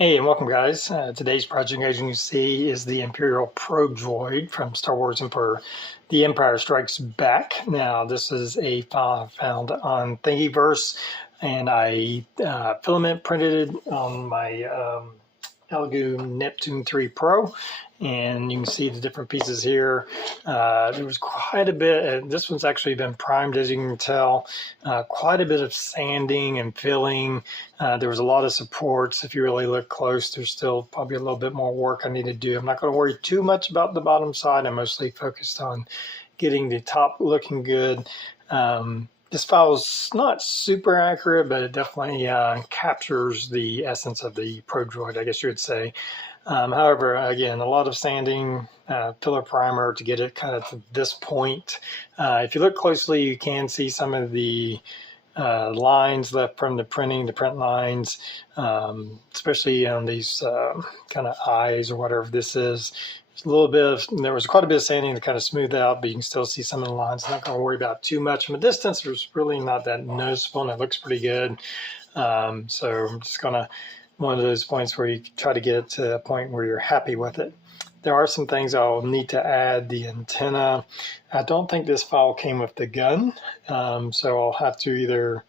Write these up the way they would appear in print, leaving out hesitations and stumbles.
Hey, and welcome, guys. Today's project, as you can see, is the Imperial Probe Droid from Star Wars Emperor. The Empire Strikes Back. Now, this is a file I found on Thingiverse, and I filament printed it on my Elegoo Neptune 3 Pro, and you can see the different pieces here. There was quite a bit, this one's actually been primed, as you can tell, quite a bit of sanding and filling. There was a lot of supports. If you really look close, there's still probably a little bit more work I need to do. I'm not going to worry too much about the bottom side. I'm mostly focused on getting the top looking good. This file is not super accurate, but it definitely captures the essence of the Probe Droid, I guess you would say. However, again, a lot of sanding, filler primer to get it kind of to this point. If you look closely, you can see some of the lines left from the print lines, especially on these kind of eyes or whatever this is. There was quite a bit of sanding to kind of smooth out, but you can still see some of the lines. I'm not going to worry about too much. From a distance, it's really not that noticeable, and it looks pretty good. So I'm just going to, one of those points where you try to get it to a point where you're happy with it. There are some things I'll need to add. The antenna. I don't think this file came with the gun, so I'll have to either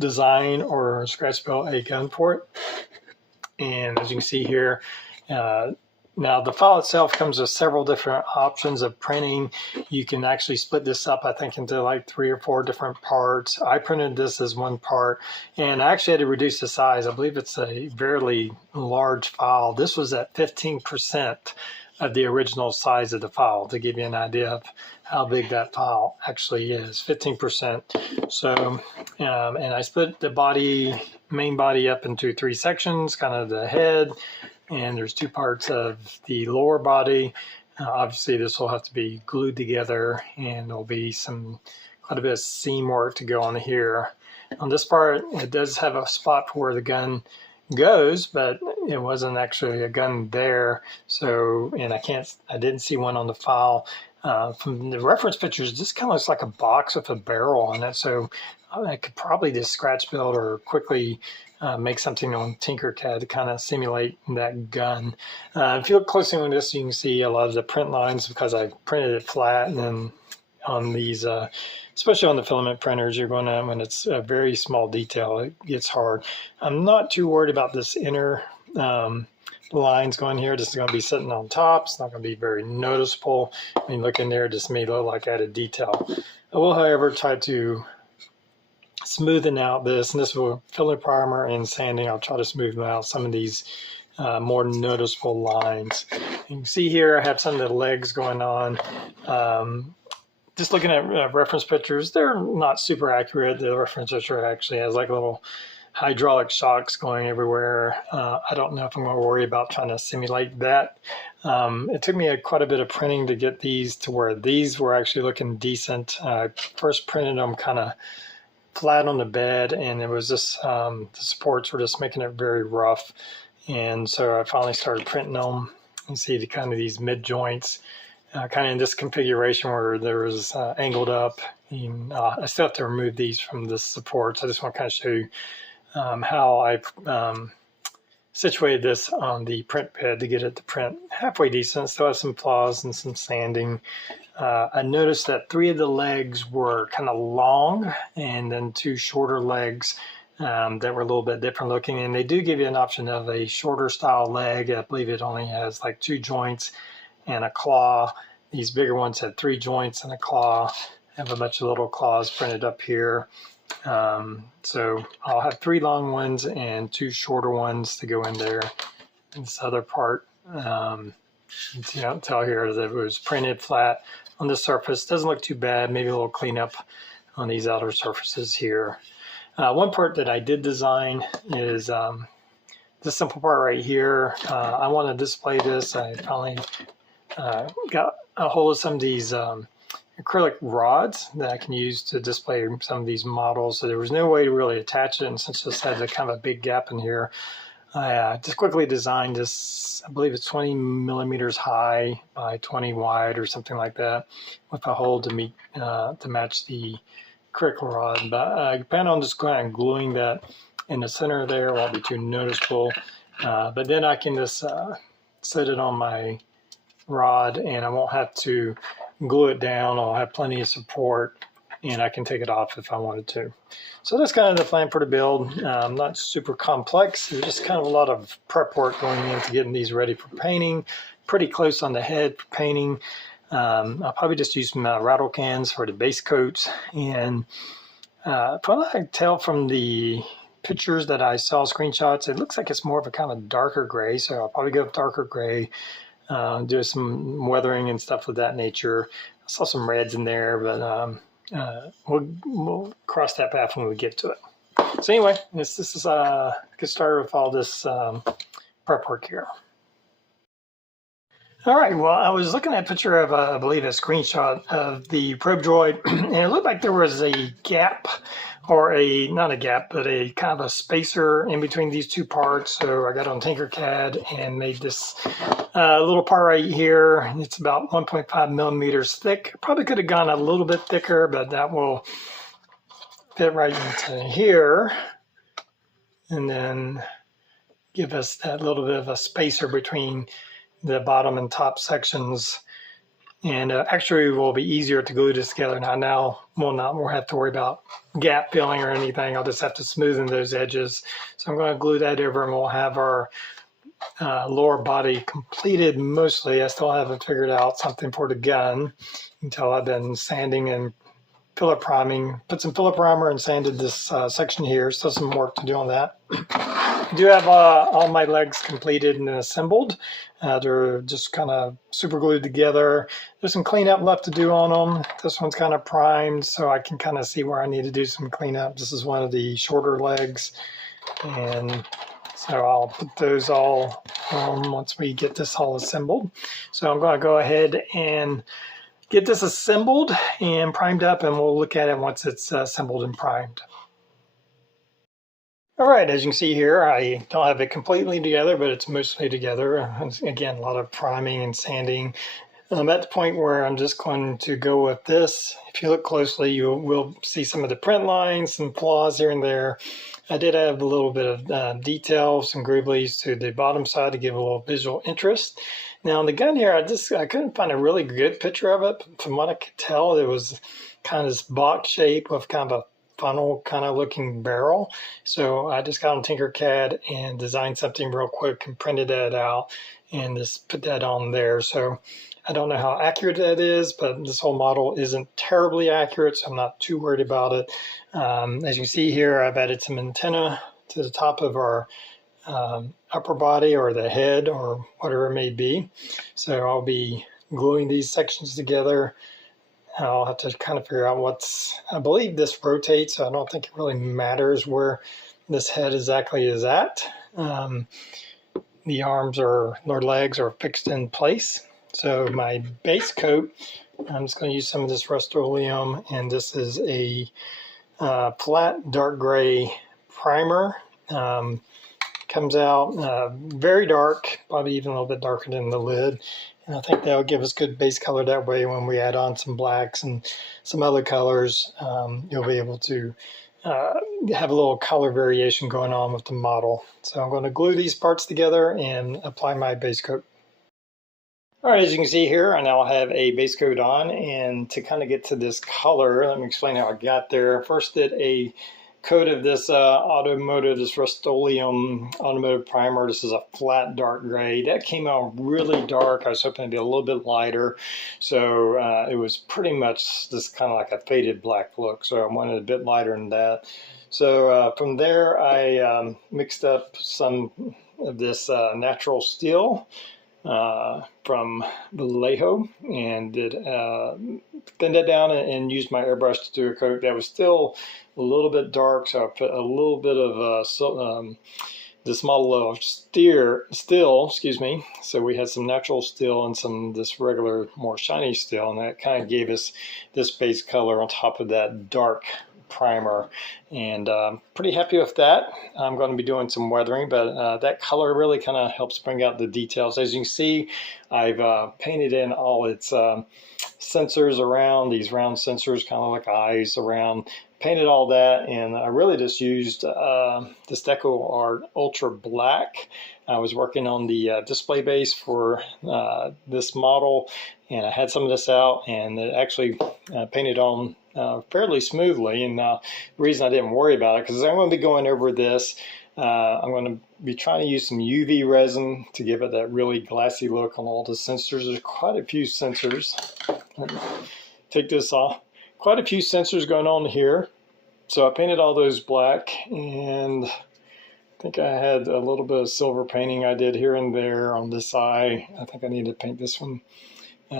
design or scratch build a gun for it. And as you can see here, now the file itself comes with several different options of printing. You can actually split this up, I think, into like 3 or 4 different parts. I printed this as one part, and I actually had to reduce the size. I believe it's a fairly large file. This was at 15% of the original size of the file, to give you an idea of how big that file actually is, 15%. So, and I split the main body up into 3 sections, kind of the head, and there's 2 parts of the lower body. Obviously, this will have to be glued together, and there'll be quite a bit of seam work to go on here. On this part, it does have a spot for where the gun goes, but it wasn't actually a gun there. So, and I didn't see one on the file. From the reference pictures, this kind of looks like a box with a barrel on it. So I could probably just scratch build or quickly make something on Tinkercad to kind of simulate that gun. If you look closely on this, you can see a lot of the print lines because I printed it flat, and then on these, especially on the filament printers, you're going to, when it's a very small detail, it gets hard. I'm not too worried about this inner lines going here. This is going to be sitting on top. It's not going to be very noticeable. I mean, look in there, just may look like added detail. I will, however, try to smoothen out this, and this will filler primer and sanding. I'll try to smoothen out some of these more noticeable lines. You can see here I have some of the legs going on. Just looking at reference pictures, they're not super accurate. The reference picture actually has like little hydraulic shocks going everywhere. I don't know if I'm going to worry about trying to simulate that. It took me quite a bit of printing to get these to where these were actually looking decent. I first printed them kind of flat on the bed, and it was just the supports were just making it very rough. And so I finally started printing them. You see the kind of these mid joints. Kind of in this configuration where there was angled up. And, I still have to remove these from the supports. I just want to kind of show you how I've situated this on the print bed to get it to print halfway decent. Still have some flaws and some sanding. I noticed that 3 of the legs were kind of long, and then 2 shorter legs that were a little bit different looking. And they do give you an option of a shorter style leg. I believe it only has like 2 joints and a claw. These bigger ones had 3 joints and a claw. I have a bunch of little claws printed up here. So I'll have 3 long ones and 2 shorter ones to go in there. And this other part, you can tell here that it was printed flat on the surface. Doesn't look too bad. Maybe a little cleanup on these outer surfaces here. One part that I did design is this simple part right here. I want to display this. I finally got a hold of some of these acrylic rods that I can use to display some of these models. So there was no way to really attach it, and since this has a kind of a big gap in here, I just quickly designed this. I believe it's 20 millimeters high by 20 wide or something like that, with a hole to match the critical rod, but I plan on just kind of gluing that in the center there. Won't be too noticeable, but then I can just set it on my rod and I won't have to glue it down. I'll have plenty of support and I can take it off if I wanted to. So that's kind of the plan for the build. Not super complex. There's just kind of a lot of prep work going into getting these ready for painting. Pretty close on the head for painting. I'll probably just use some rattle cans for the base coats. And from what I can tell from the pictures that I saw, screenshots, it looks like it's more of a kind of darker gray. So I'll probably go with darker gray. Do some weathering and stuff of that nature. I saw some reds in there, but we'll cross that path when we get to it. So anyway, this is get started with all this prep work here. All right, well, I was looking at a picture of, I believe, a screenshot of the probe droid, and it looked like there was a gap, or not a gap, but a kind of a spacer in between these two parts. So I got on Tinkercad and made this little part right here. It's about 1.5 millimeters thick. Probably could have gone a little bit thicker, but that will fit right into here. And then give us that little bit of a spacer between the bottom and top sections. And actually will be easier to glue this together now. We'll have to worry about gap filling or anything. I'll just have to smoothen those edges. So I'm going to glue that over and we'll have our lower body completed mostly. I still haven't figured out something for the gun until I've been sanding and filler priming. Put some filler primer and sanded this section here. Still some work to do on that. I do have all my legs completed and assembled. They're just kind of super glued together. There's some cleanup left to do on them. This one's kind of primed, so I can kind of see where I need to do some cleanup. This is one of the shorter legs, and so I'll put those all on once we get this all assembled. So I'm going to go ahead and get this assembled and primed up, and we'll look at it once it's assembled and primed. All right, as you can see here, I don't have it completely together, but it's mostly together. Again, a lot of priming and sanding. I'm at the point where I'm just going to go with this. If you look closely, you will see some of the print lines, some flaws here and there. I did have a little bit of detail, some greeblies to the bottom side to give a little visual interest. Now on the gun here, I couldn't find a really good picture of it. From what I could tell, it was kind of this box shape with kind of a funnel kind of looking barrel. So I just got on Tinkercad and designed something real quick and printed that out and just put that on there. So I don't know how accurate that is, but this whole model isn't terribly accurate, so I'm not too worried about it. As you can see here, I've added some antenna to the top of our upper body or the head or whatever it may be. So I'll be gluing these sections together. I'll have to kind of figure out I believe this rotates, so I don't think it really matters where this head exactly is at. The arms or legs are fixed in place. So my base coat, I'm just going to use some of this Rust-Oleum, and this is a flat dark gray primer. Comes out very dark, probably even a little bit darker than the lid. And I think that'll give us good base color that way. When we add on some blacks and some other colors, you'll be able to have a little color variation going on with the model. So I'm going to glue these parts together and apply my base coat. All right, as you can see here, I now have a base coat on, and to kind of get to this color, let me explain how I got there. First did a coat of this this Rust-Oleum automotive primer. This is a flat dark gray. That came out really dark. I was hoping to be a little bit lighter. So it was pretty much this kind of like a faded black look. So I wanted a bit lighter than that. So from there, I mixed up some of this natural steel from Vallejo and thinned it down and used my airbrush to do a coat that was still a little bit dark. So I put a little bit of this model of steel, excuse me. So we had some natural steel and some this regular more shiny steel, and that kind of gave us this base color on top of that dark primer, and pretty happy with that. I'm going to be doing some weathering, but that color really kind of helps bring out the details. As you can see, I've painted in all its sensors around, these round sensors, kind of like eyes around, painted all that, and I really just used this Deco Art Ultra Black. I was working on the display base for this model, and I had some of this out, and it actually painted on fairly smoothly. And the reason I didn't worry about it, because I'm going to be going over this, I'm going to be trying to use some UV resin to give it that really glassy look on all the sensors. There's quite a few sensors. Take this off. Quite a few sensors going on here. So I painted all those black, and I think I had a little bit of silver painting I did here and there on this eye. I think I need to paint this one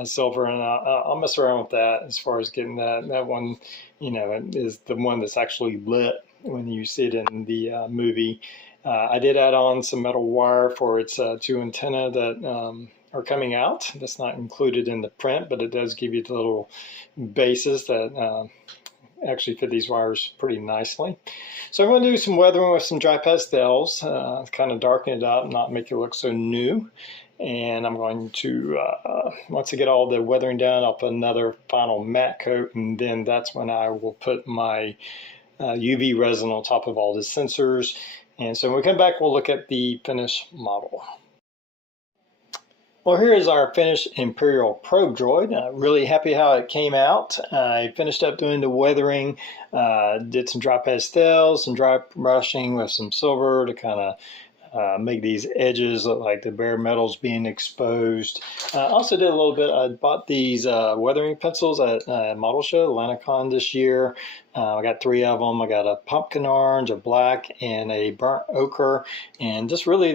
silver, and I'll mess around with that as far as getting that one, you know, is the one that's actually lit when you see it in the movie. I did add on some metal wire for its two antennae that are coming out. That's not included in the print, but it does give you the little bases that actually fit these wires pretty nicely. So I'm going to do some weathering with some dry pastels, kind of darken it up, not make it look so new. And I'm going to, once I get all the weathering done, I'll put another final matte coat, and then that's when I will put my UV resin on top of all the sensors. And so when we come back, we'll look at the finished model. Well, here is our finished Imperial Probe Droid. Really happy how it came out. I finished up doing the weathering, did some dry pastels, some dry brushing with some silver to kind of make these edges look like the bare metals being exposed. Also did a little bit, I bought these weathering pencils at Model Show, AtlantaCon this year. I got 3 of them. I got a pumpkin orange, a black, and a burnt ochre, and just really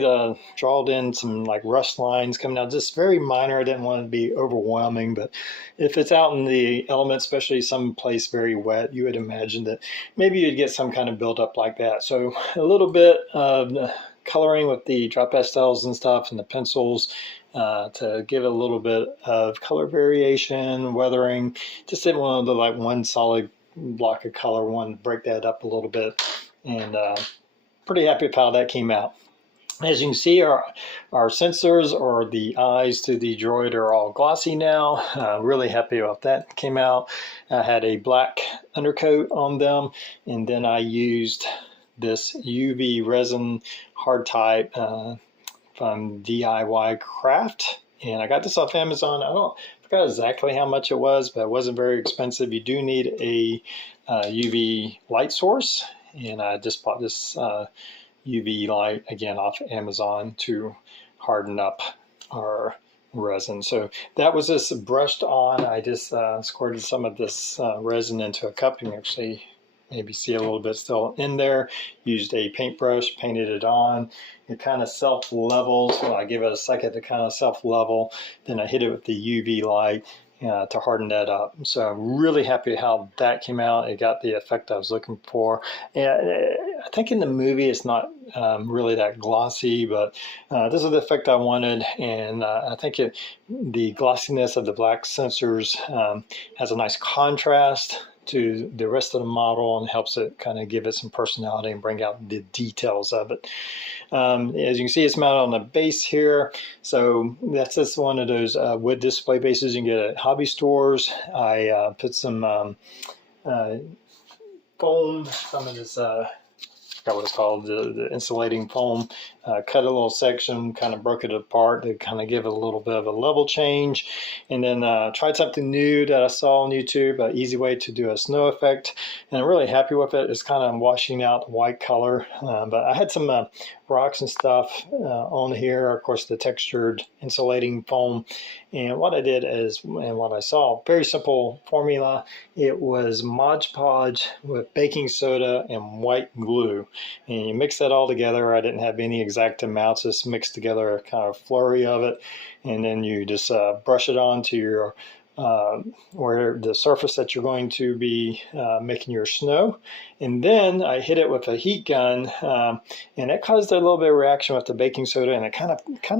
drawed in some like rust lines coming out, just very minor. I didn't want it to be overwhelming, but if it's out in the elements, especially someplace very wet, you would imagine that maybe you'd get some kind of buildup like that. So a little bit of coloring with the dry pastels and stuff and the pencils to give it a little bit of color variation, weathering. Just didn't want to look like one solid block of color, one break that up a little bit, and pretty happy with how that came out. As you can see, our sensors, or the eyes to the droid, are all glossy now. Really happy about that came out. I had a black undercoat on them, and then I used this UV resin hard type from DIY Craft, and I got this off Amazon. I forgot exactly how much it was, but it wasn't very expensive. You do need a UV light source, and I just bought this UV light again off Amazon to harden up our resin. So that was just brushed on. I just squirted some of this resin into a cup. You can actually maybe see a little bit still in there. Used a paintbrush, painted it on. It kind of self-levels. So I give it a second to kind of self-level. Then I hit it with the UV light to harden that up. So I'm really happy how that came out. It got the effect I was looking for. And I think in the movie it's not really that glossy, but this is the effect I wanted. And I think the glossiness of the black sensors has a nice contrast to the rest of the model, and helps it kind of give it some personality and bring out the details of it. As you can see, it's mounted on the base here. So that's just one of those wood display bases you can get at hobby stores. I put some foam, some of this, I forgot what it's called, the insulating foam, cut a little section, kind of broke it apart to kind of give it a little bit of a level change. And then tried something new that I saw on YouTube, an easy way to do a snow effect, and I'm really happy with it. It's kind of washing out the white color, but I had some rocks and stuff on here, of course the textured insulating foam. And what I did is, and what I saw, very simple formula. It was Mod Podge with baking soda and white glue, and you mix that all together. I didn't have any exact amounts, just mixed together a kind of flurry of it, and then you just brush it onto your where the surface that you're going to be making your snow. And then I hit it with a heat gun, and it caused a little bit of reaction with the baking soda, and it kind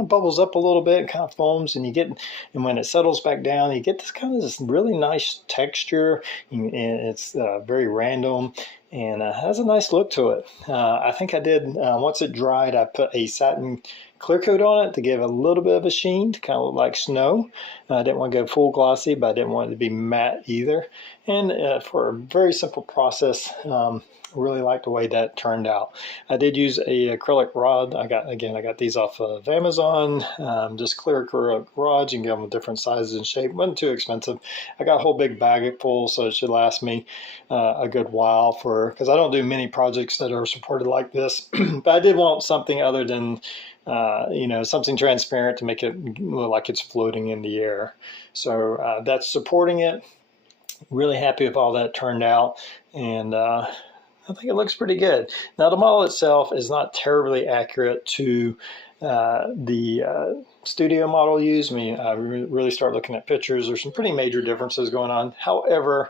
of bubbles up a little bit, kind of foams, and when it settles back down, you get this really nice texture, and it's very random, and has a nice look to it. I think I did, once it dried, I put a satin clear coat on it to give a little bit of a sheen, to kind of look like snow. I didn't want to go full glossy, but I didn't want it to be matte either. And for a very simple process, really like the way that turned out. I did use a acrylic rod. I got these off of Amazon, just clear acrylic rods. You can get them with different sizes and shape. Wasn't too expensive. I got a whole big bag full, so it should last me a good while, because I don't do many projects that are supported like this. But I did want something other than something transparent to make it look like it's floating in the air. So that's supporting it. Really happy with all that turned out, and I think it looks pretty good. Now, the model itself is not terribly accurate to the studio model used. I mean, I really start looking at pictures. There's some pretty major differences going on. However,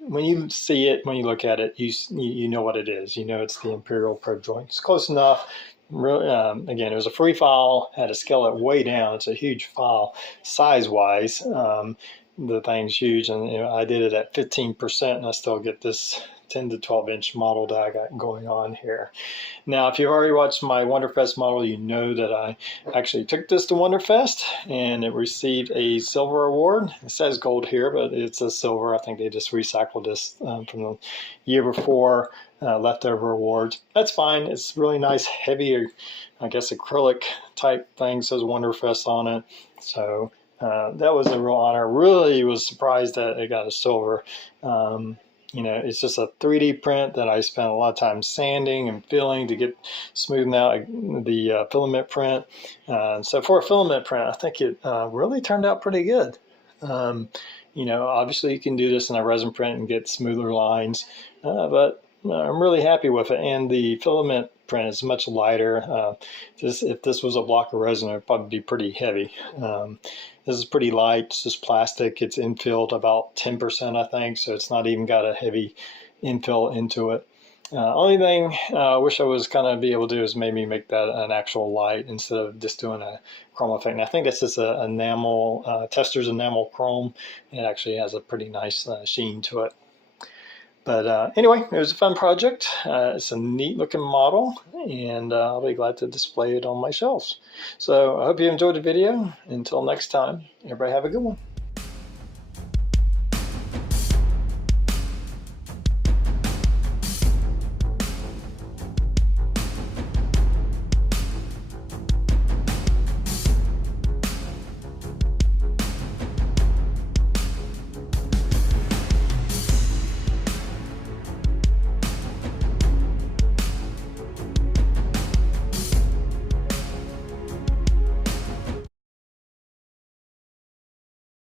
when you see it, when you look at it, you know what it is. You know it's the Imperial probe joint. It's close enough. Again, it was a free file, had to scale it way down. It's a huge file size-wise. The thing's huge, and I did it at 15%, and I still get this 10 to 12 inch model that I got going on here. Now, if you've already watched my Wonderfest model, you know that I actually took this to Wonderfest, and it received a silver award. It says gold here, but it's a silver. I think they just recycled this from the year before, leftover awards. That's fine. It's really nice, heavy, I guess, acrylic type thing. Says Wonderfest on it. So that was a real honor. Really was surprised that it got a silver. It's just a 3D print that I spent a lot of time sanding and filling to get smoothing out the filament print. So for a filament print, I think it really turned out pretty good. Obviously you can do this in a resin print and get smoother lines, but I'm really happy with it. And the filament print is much lighter. If this was a block of resin, it would probably be pretty heavy. This is pretty light. It's just plastic. It's infilled about 10%, I think, so it's not even got a heavy infill into it. Only thing I wish I was kind of be able to do is maybe make that an actual light instead of just doing a chrome effect. And I think this is a enamel, Tester's enamel chrome. It actually has a pretty nice sheen to it. But anyway, it was a fun project. It's a neat looking model, and I'll be glad to display it on my shelves. So I hope you enjoyed the video. Until next time, everybody have a good one.